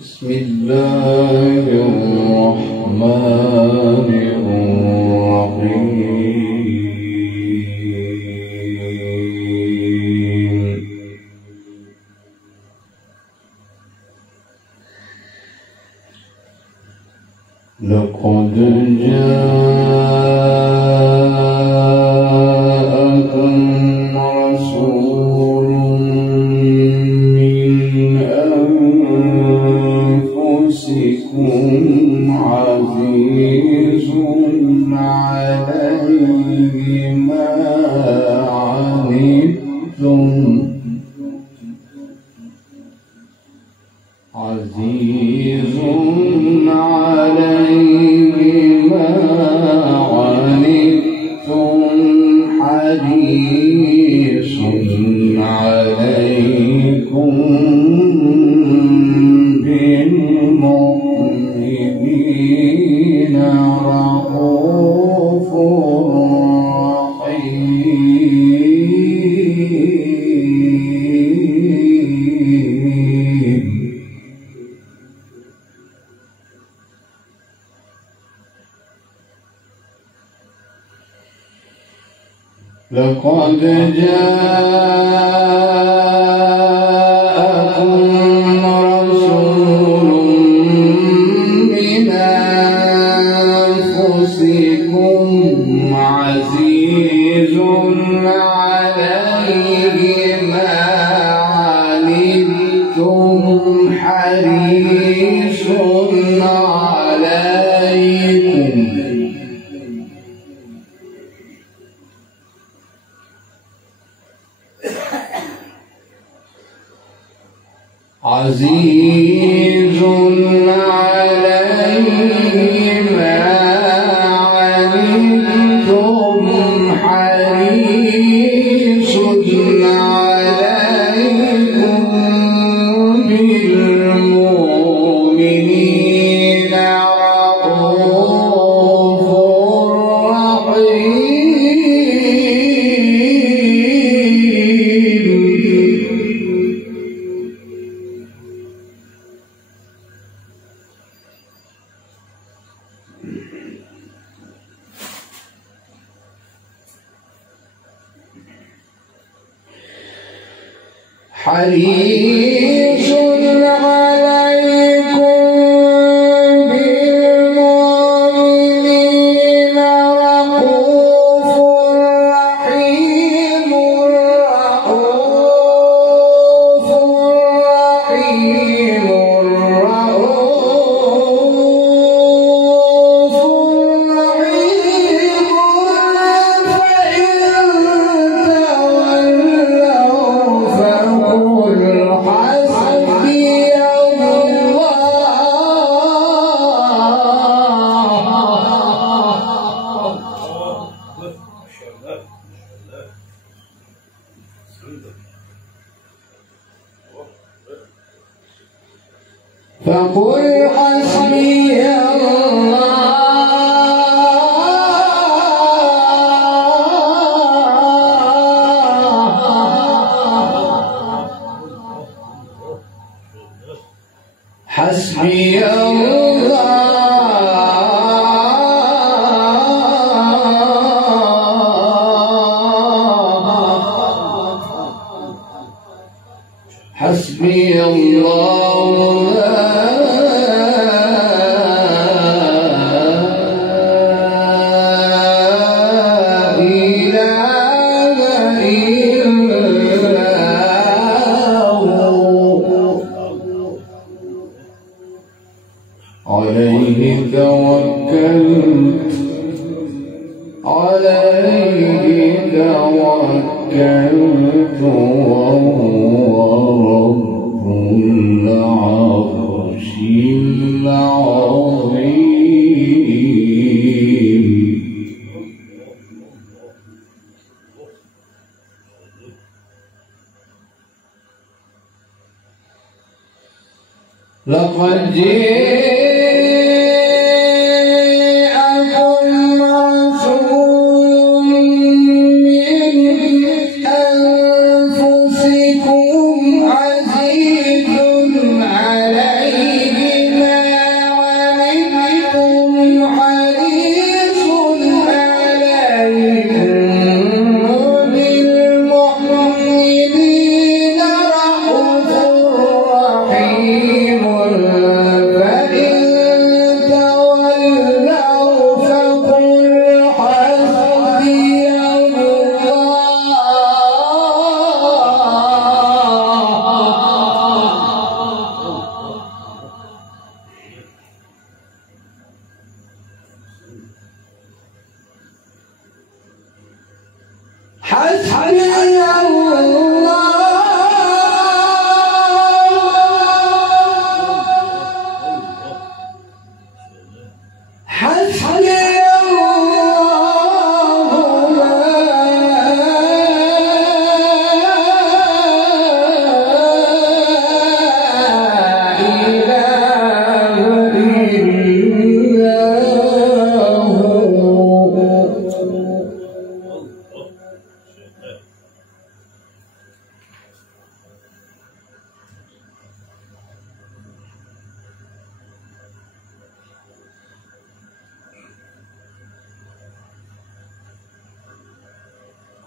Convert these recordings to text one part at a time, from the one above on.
بسم الله الرحمن الرحيم. لقد جاءكم رسول من أنفسكم عزيز عليه ما عنتم حريص عليكم بالمؤمنين رؤوف رحيم. لقد جاءكم رسول من أنفسكم عزيز عليه ما عنتم حريص عليكم عزيز عليه ما عنتم حريص عليكم بالمؤمنين رؤوف رحيم. حريص عليكم بالمؤمنين رؤوف رحيم. رؤوف رحيم رؤوف رحيم. فإن تولوا حسبي فقل حسبي حسبي الله حسبي الله عليه توكلت وهو رب العرش العظيم. لقد جاءكم رسول من أنفسكم عزيز عليه ما عنتم حريص عليكم بالمؤمنين رءوف رحيم.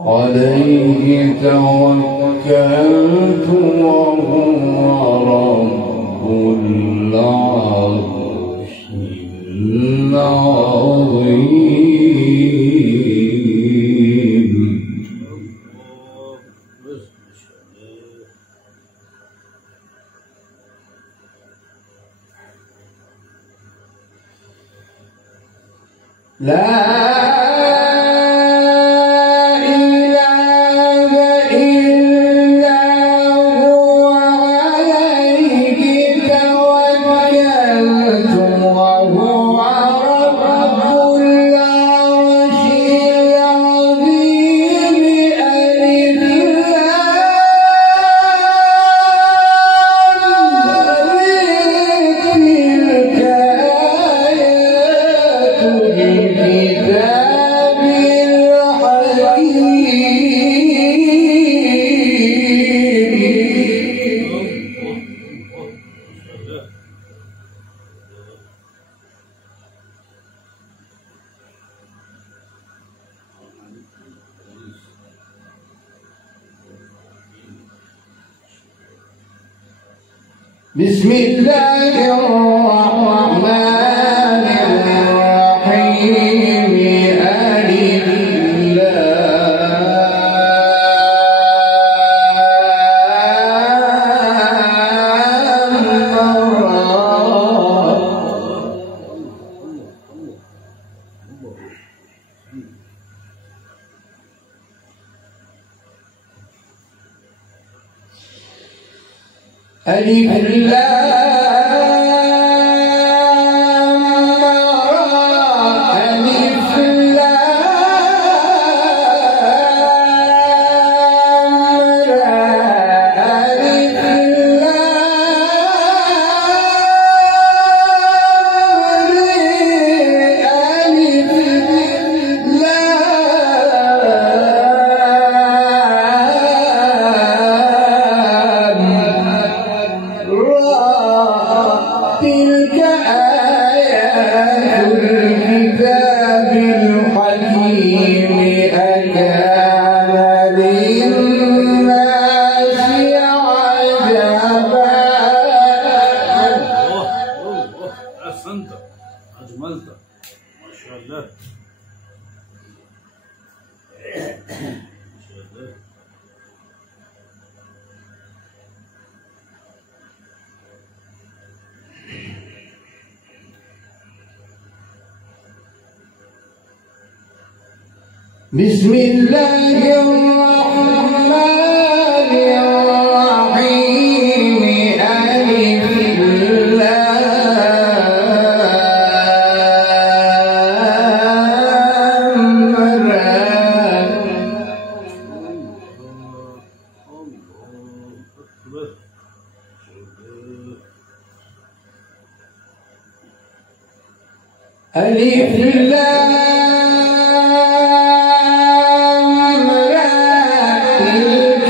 عليه توكلت وهو رب العرش العظيم. لا بسم الله الرحمن الرحيم. ألف ألف را بسم الله الرحمن الرحيم ألف لام را ألف لام را تلك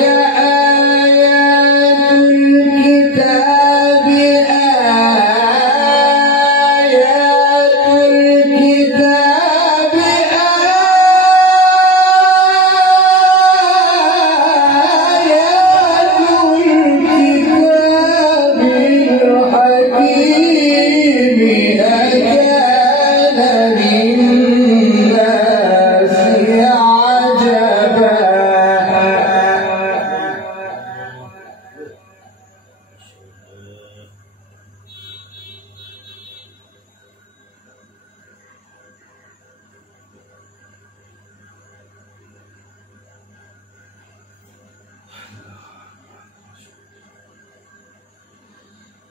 آيات الكتاب الحكيم أكان للناس عجبا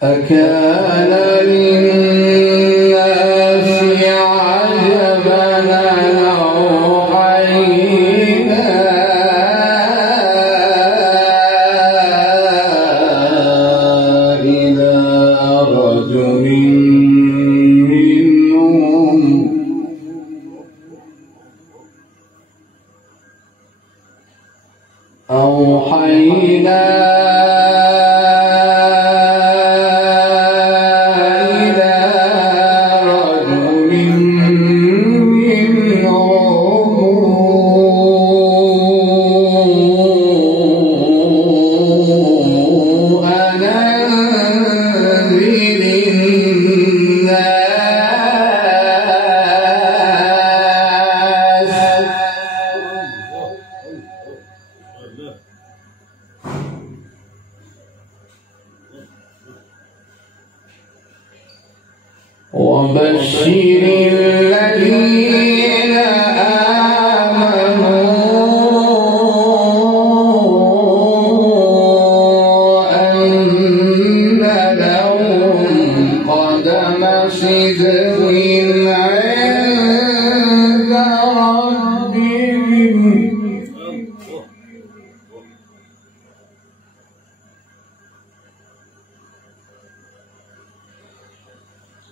أكان للناس عجبا أن أوحينا إلى رجل منهم أوحينا وبشر الذين آمنوا أن لهم قدم صدق عند ربهم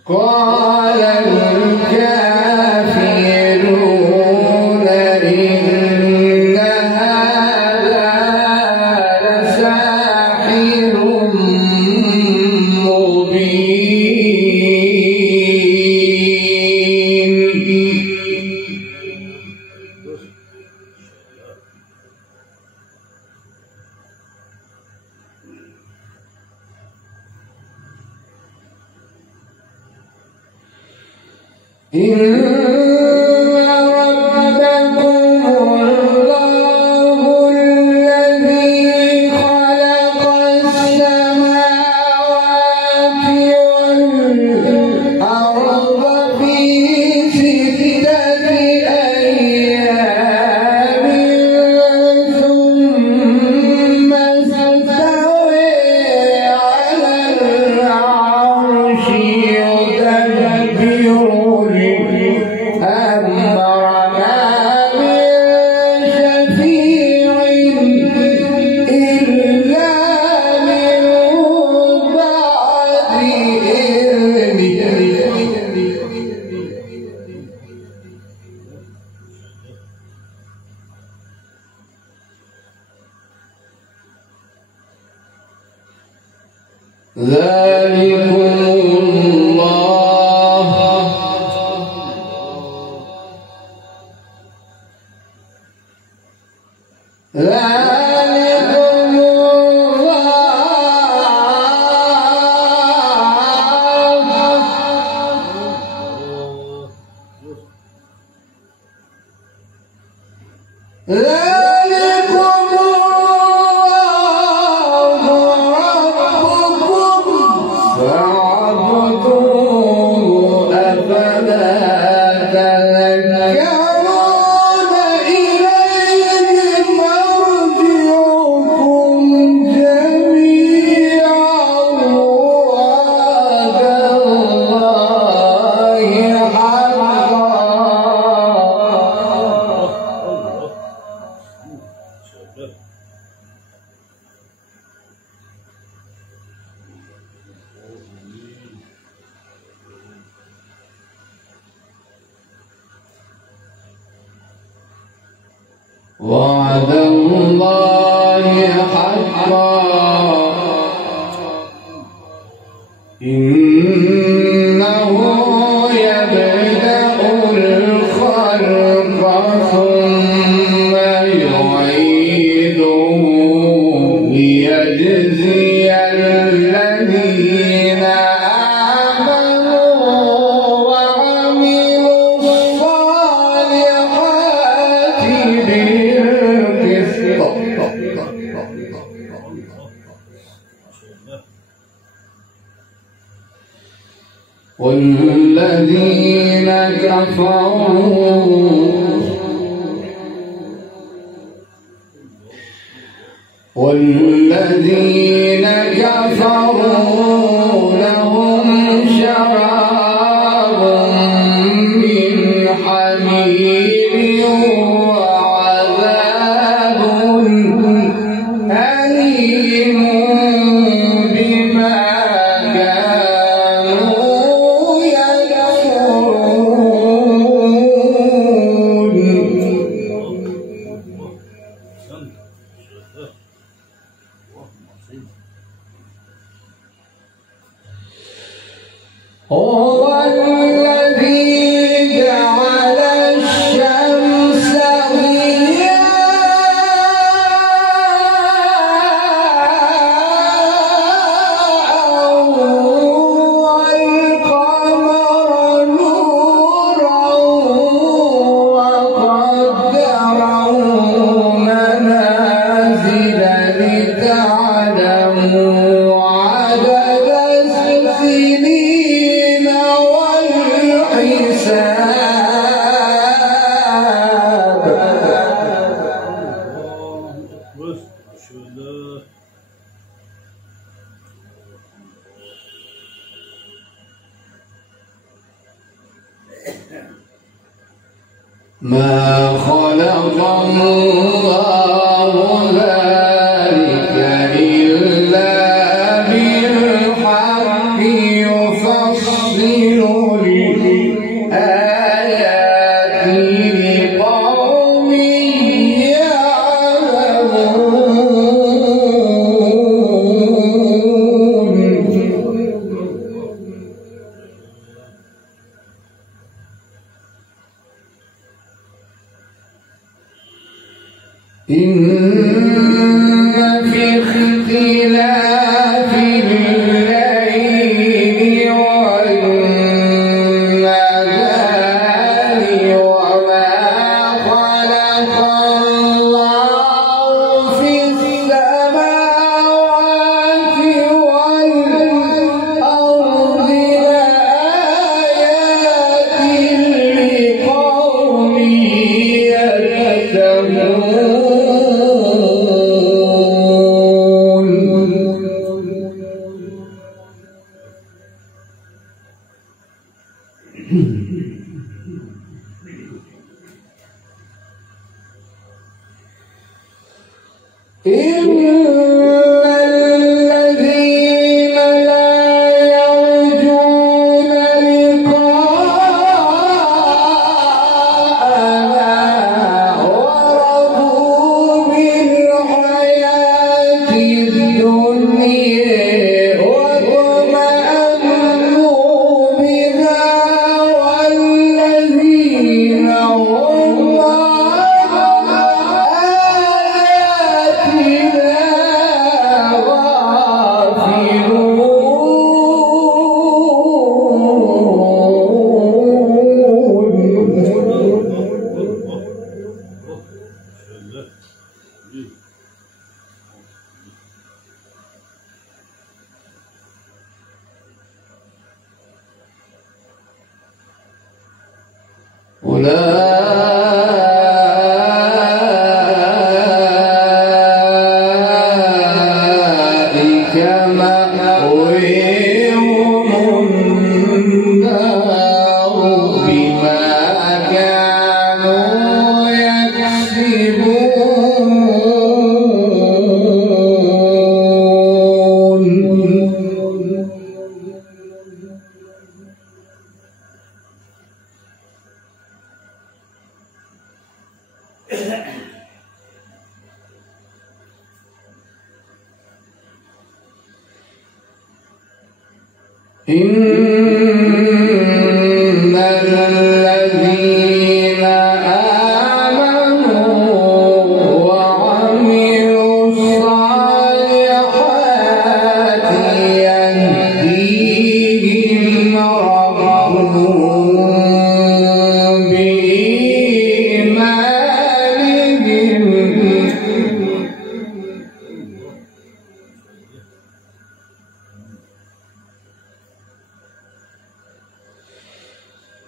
قال الكافرون إن هذا لساحر إن ربكم الله الذي خلق السماوات والأرض في 6 أيام ثم استوى على العرش يدبر ذلكم الله ربكم وعد الله حقا إنه يبدأ الخلق ثم يعيده ليجزي الذين آمنوا وعملوا الصالحات بالقسط. والذين كفروا لهم شراب من حميم وعذاب أليم بما هو الذي جعل الشمس ضياء والقمر نورا وقدره منازل لتعلموا عدد السنين والحساب. ما خلق الله ذلك إلا بالحق يفصل الآيات لقوم يعلمون. إن في اختلاف الليل والنهار وما خلق الله في السماوات والأرض لآيات لقوم يتقون. إن الذين لا يرجون لقاءنا ورضوا بالحياة الدنيا واطمأنوا بها والذين هم أولئك مأويهم النار بما كانوا يكسبون. إن الذين آمنوا وعملوا الصالحات يهديهم ربهم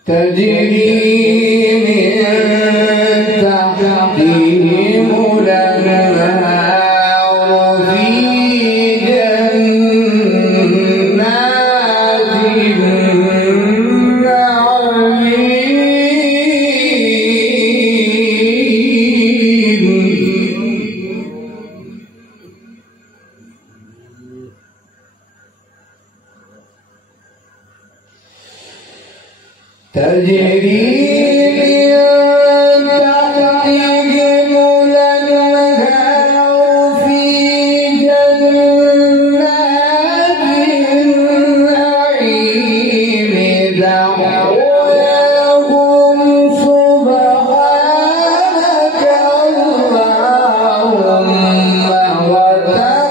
تجري من تحتهم الأنهار في جنات تجري من تحتهم الأنهار في جنات النعيم دعواهم سبحانك اللهم وتحيتهم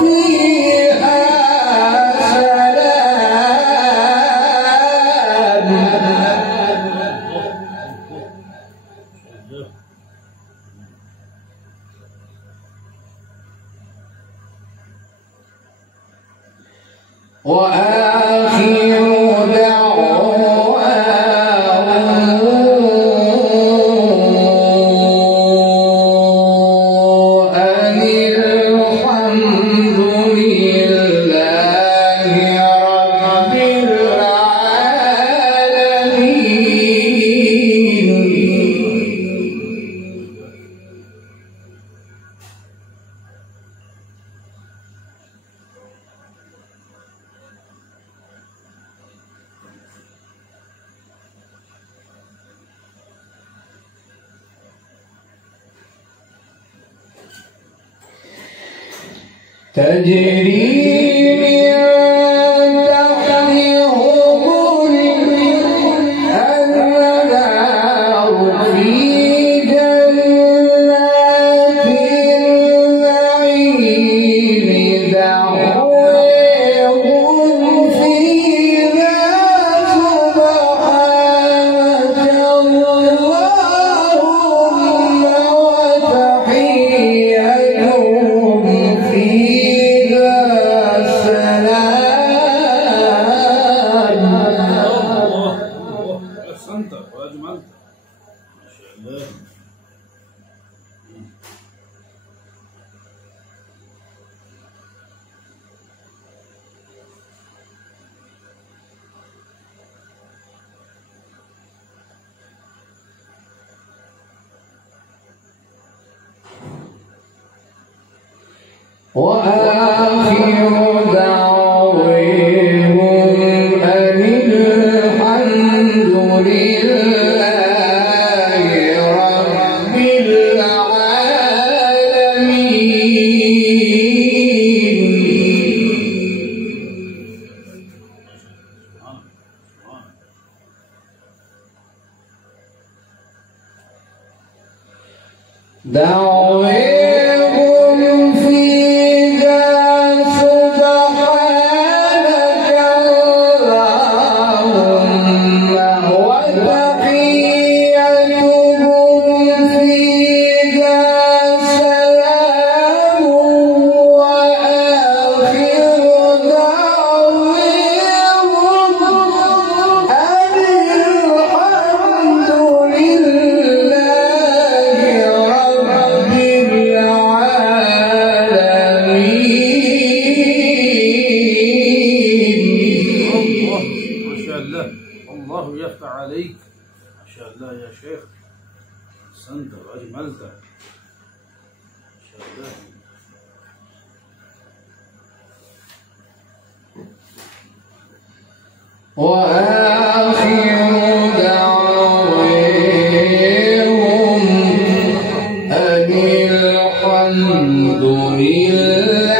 فيها وآخر دعواهم أن الحمد لله رب العالمين. تجري من تحتهم الأنهار في جنات النعيم دعواهم فيها سبحانك اللهم وتحيتهم فيها سلام. أحسنت وأجملت ما شاء الله. وآخر دعواهم أن الحمد لله رب العالمين. دعواهم فيها سبحانك اللهم وتحيتهم فيها سلام. وآخر دعواهم أن الحمد لله رب العالمين. ما شاء الله. الله يفتح عليك ما شاء الله يا شيخ. أحسنت وأجملت ما شاء الله. وآخر دعواهم أن الحمد لله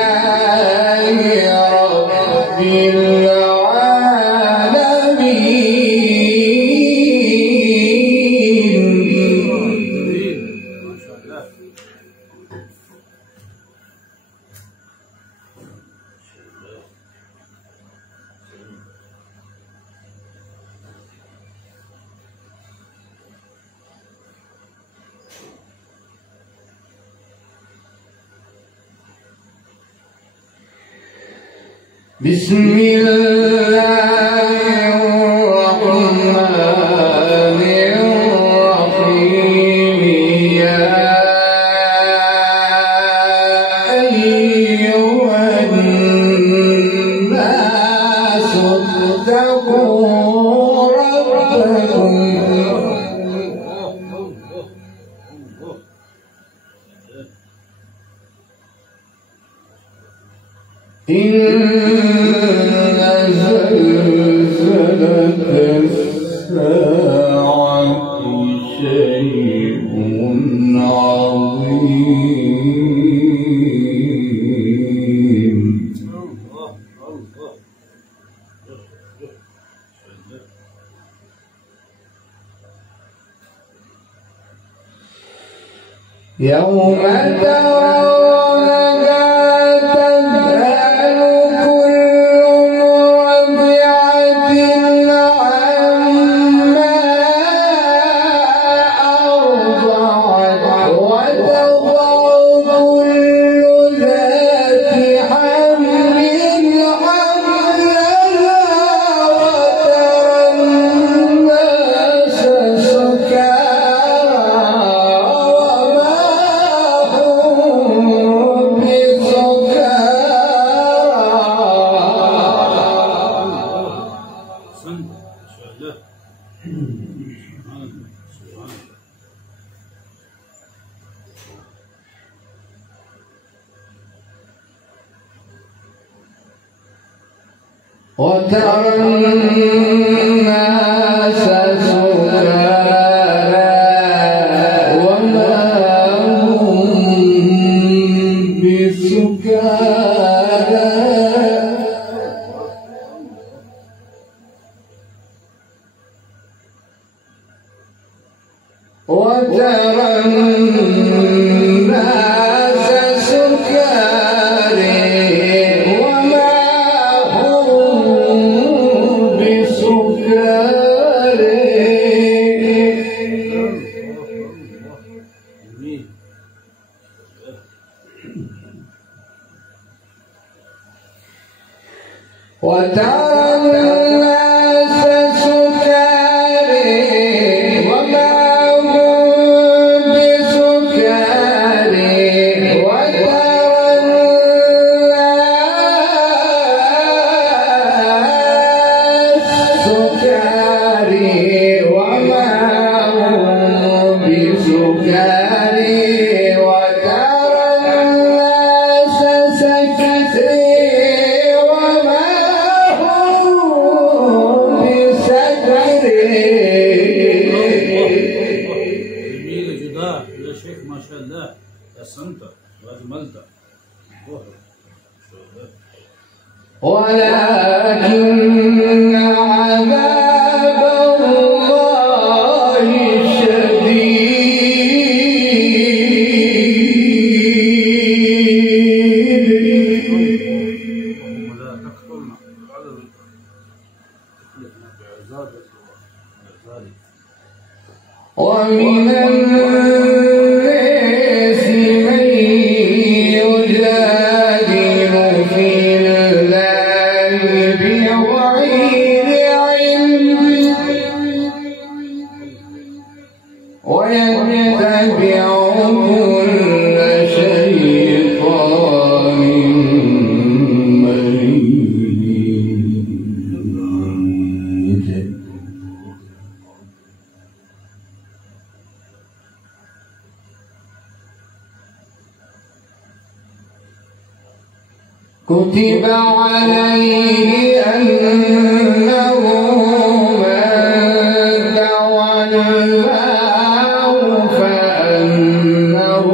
بسم الله الرحمن الرحيم يا أيها الناس اتقوا ربكم إن زلزلة الساعة شيء عظيم يوم ترونها تذهل كل مرضعة عما أرضعت وتضع كل ذات حمل حملها وترى الناس سكارى وترى الناس سكارى وما هم بسكارى وترى الناس سكارى وما هم بسكارى وترى الناس سكارى وما هم بسكارى وترى الناس سكارى وما هم بسكارى وترى الناس سكارى جميل جدا يا شيخ ما شاء الله أحسنت وأجملت ولكن عذاب الله شديد ولا تقتلنا على تكلفنا بعذابك وذلك ومن الناس من يجادل في الله بغير علم ويتبع كل شيطان مريد كتب عليه أنه من تولاه فأنه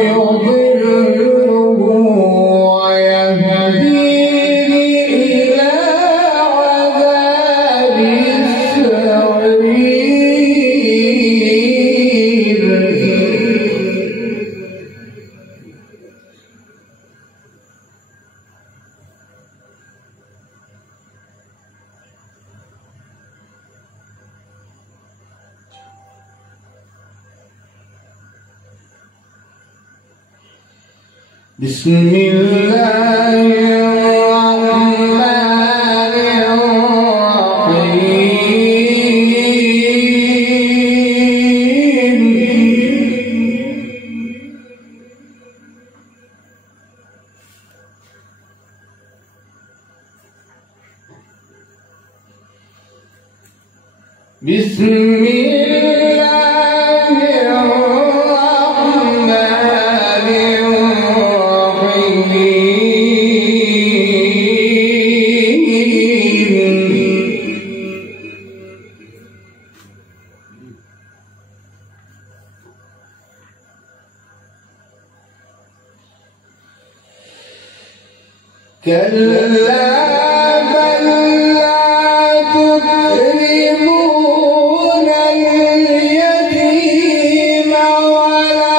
يضله ويهديه إلى عذاب السعير بسم الله الرحمن بسم الله الرحمن الرحيم كلا بل لا تكرمون اليتيم ولا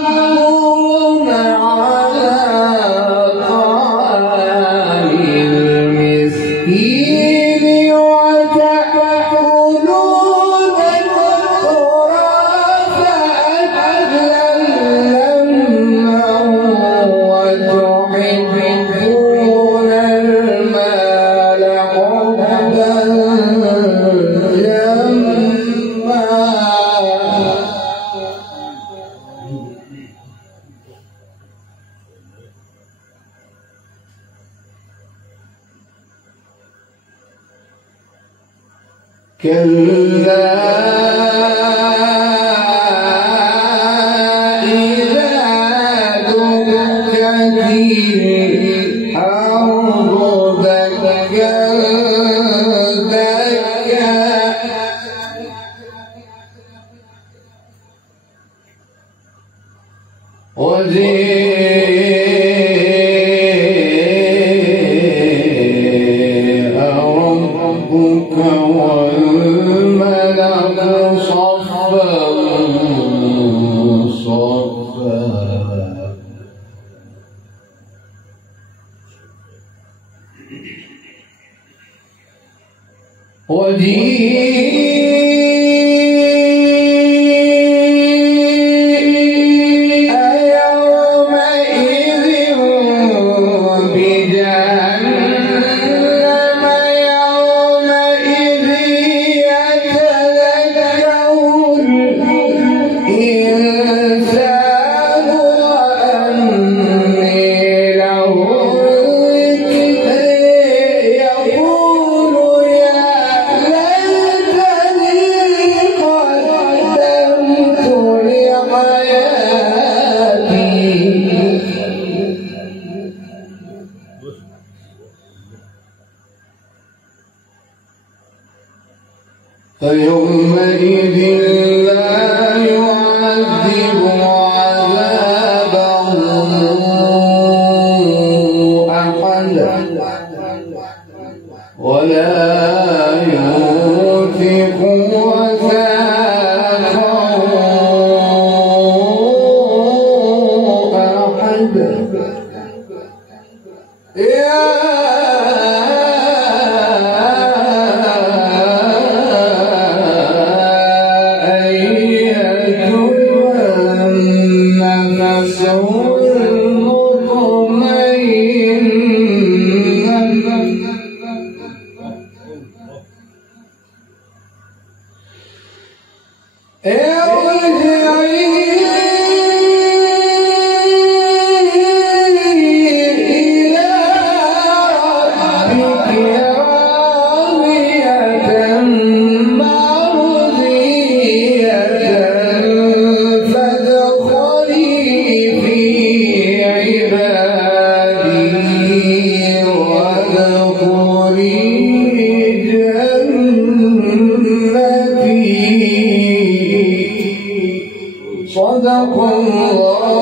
تحاضون على طعام المسكين وتأكلون التراث أكلا لما وتحبون المال حبا جما كلا إذا دكت الأرض دكا دكا وجيء ربك والملك صفا صفا وجيء يومئذ بجهنم يومئذ يتذكر الإنسان وأنى له الذكر يقول يا ليتني قدمت لحياتي فيومئذ لا يعذب عذابه أحد ولا يوثق وثاقه أحد يا النفس المطمئنة ارجعي إلى ربك راضية مرضية فادخلي في عبادي وادخلي جنتي صدق الله